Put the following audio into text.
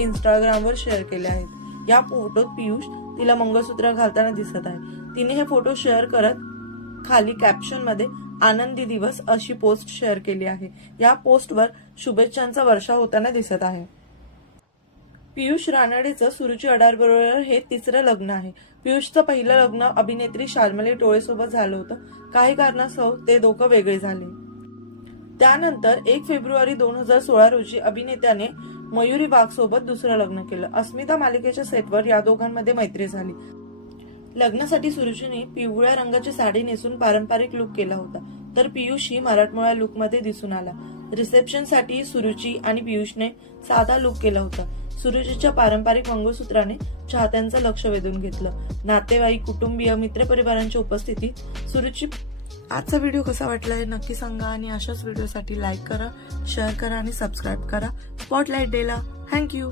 इंस्टाग्रामवर शेअर केले आहेत। या फोटोत पियुष तिला मंगळसूत्र घालताना दिसत आहे। तिने हे फोटो शेअर करत खाली कॅप्शन मध्ये आनंदी दिवस अशी पोस्ट शेअर केली आहे। या पोस्टवर शुभेच्छांचा वर्षाव होताना दिसत आहे। पियुष रानडेचं सुरुची अडार बरोबर हे तिसरं लग्न आहे। पियुषचं पहिलं लग्न अभिनेत्री शाल्मली टोळेसोबत झालं होतं। काही कारणास्तव ते दोघं वेगळे झाले। त्यानंतर 1 फेब्रुवारी 2016 रोजी अभिनेत्याने मयुरी वाघ सोबत दुसरं लग्न केलं। अस्मिता मालिकेच्या सेटवर या दोघांमध्ये मैत्री झाली। लग्नासाठी सुरुचीने पिवळ्या रंगाची साडी नेसून पारंपरिक लुक केला होता, तर पियुष ही मराठमोळ्या लुकमध्ये दिसून आला। रिसेप्शनसाठी सुरुची आणि पियुषने साधा लुक केला होता। सुरुचीच्या पारंपरिक मंगळसूत्राने चाहत्यांचं लक्ष वेधून घेतलं। नातेवाईक, कुटुंबीय, मित्रपरिवारांच्या उपस्थितीत सुरुची। आजचा व्हिडिओ कसा वाटला हे नक्की सांगा आणि अशाच व्हिडिओसाठी लाईक करा, शेअर करा आणि सबस्क्राईब करा स्पॉटलाइट डेला। थँक्यू।